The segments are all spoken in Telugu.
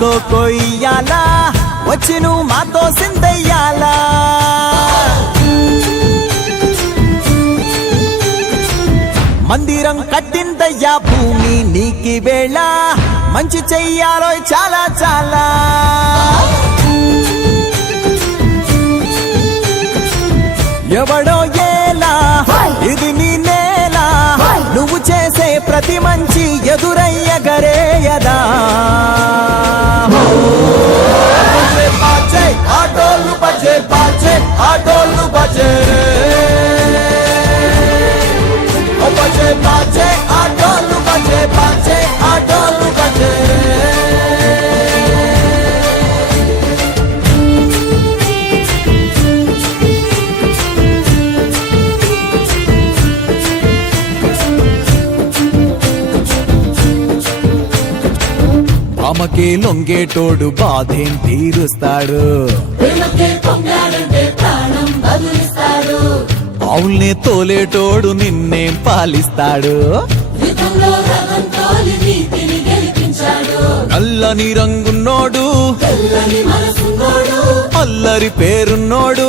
కొయ్యాలా వచ్చి నువ్వు మాతో సిందయ్యాలా మందిరం కట్టిందయ్యా భూమి నీకి వేళ మంచి చెయ్యాలో చాలా చాలా ఎవడో ఏలా ఇది నీ నేల నువ్వు చేసే ప్రతి మంచి ఎదురయ్యగరేయదా ఆటోలు బజే బాజే ఆటోలు బజే బజే బాజే ఆటోలు బజే బాజే ఆటోలు బజే అమ్మకే లొంగేటోడు బాధేం తీరుస్తాడు ఆవుల్నే తోలేటోడు నిన్నేం పాలిస్తాడు నల్లని రంగున్నోడు అల్లరి పేరున్నోడు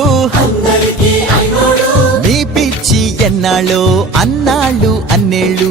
నీ పిచ్చి ఎన్నాళ్ళు అన్నాళ్ళు అన్నేళ్ళు